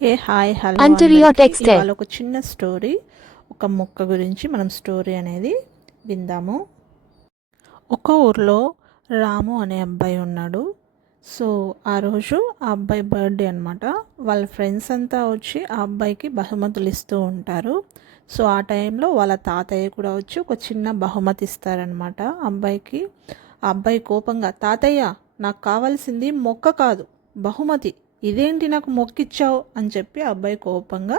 Hi hello Anterior అందరికీ texture. ఇవాళ ఒక చిన్న స్టోరీ, ఒక మొక్క గురించి మనం స్టోరీ అనేది విందాము. ఒక ఊర్లో రాము అనే అబ్బాయి ఉన్నాడు. సో ఆ రోజు ఆ అబ్బాయి బర్త్డే అనమాట. వాళ్ళ ఫ్రెండ్స్ అంతా వచ్చి ఆ అబ్బాయికి బహుమతులు ఇస్తూ ఉంటారు. సో ఆ టైంలో వాళ్ళ తాతయ్య కూడా వచ్చి ఒక చిన్న బహుమతి ఇస్తారనమాట అబ్బాయికి. ఆ అబ్బాయి కోపంగా, తాతయ్య నాకు కావాల్సింది మొక్క కాదు, బహుమతి, ఇదేంటి నాకు మొక్కిచ్చావు అని చెప్పి ఆ అబ్బాయి కోపంగా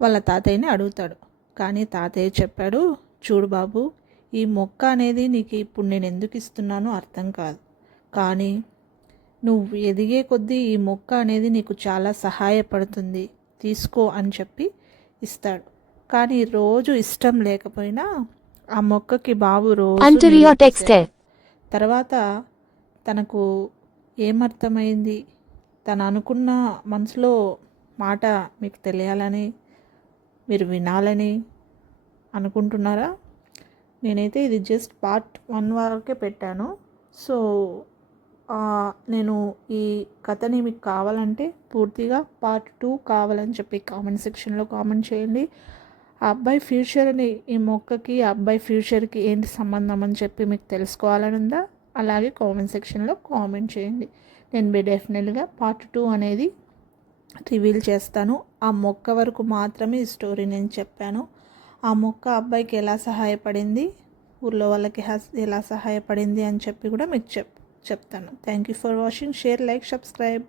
వాళ్ళ తాతయ్యని అడుగుతాడు. కానీ తాతయ్య చెప్పాడు, చూడు బాబు, ఈ మొక్క అనేది నీకు ఇప్పుడు నేను ఎందుకు ఇస్తున్నానో అర్థం కాదు, కానీ నువ్వు ఎదిగే కొద్దీ ఈ మొక్క అనేది నీకు చాలా సహాయపడుతుంది, తీసుకో అని చెప్పి ఇస్తాడు. కానీ రోజు ఇష్టం లేకపోయినా ఆ మొక్కకి బాబు రోజు నీళ్ళు Anterior texture. పోసేవాడు. తర్వాత తనకు ఏమర్థమైంది, తను అనుకున్న మనసులో మాట మీకు తెలియాలని, మీరు వినాలని అనుకుంటున్నారా? నేనైతే ఇది జస్ట్ పార్ట్ 1 వరకే పెట్టాను. సో నేను ఈ కథని మీకు కావాలంటే పూర్తిగా పార్ట్ 2 కావాలని చెప్పి కామెంట్ సెక్షన్లో కామెంట్ చేయండి. ఆ అబ్బాయి ఫ్యూచర్ని, ఈ మొక్కకి ఆ అబ్బాయి ఫ్యూచర్కి ఏంటి సంబంధం అని చెప్పి మీకు తెలుసుకోవాలని ఉందా? అలాగే కామెంట్ సెక్షన్లో కామెంట్ చేయండి. నేను డెఫినెట్గా పార్ట్ 2 అనేది రివీల్ చేస్తాను. ఆ మొక్క వరకు మాత్రమే ఈ స్టోరీ నేను చెప్పాను. ఆ మొక్క అబ్బాయికి ఎలా సహాయపడింది, ఊర్లో వాళ్ళకి ఎలా సహాయపడింది అని చెప్పి కూడా మీకు చెప్తాను. Thank you for watching. Share, like, subscribe.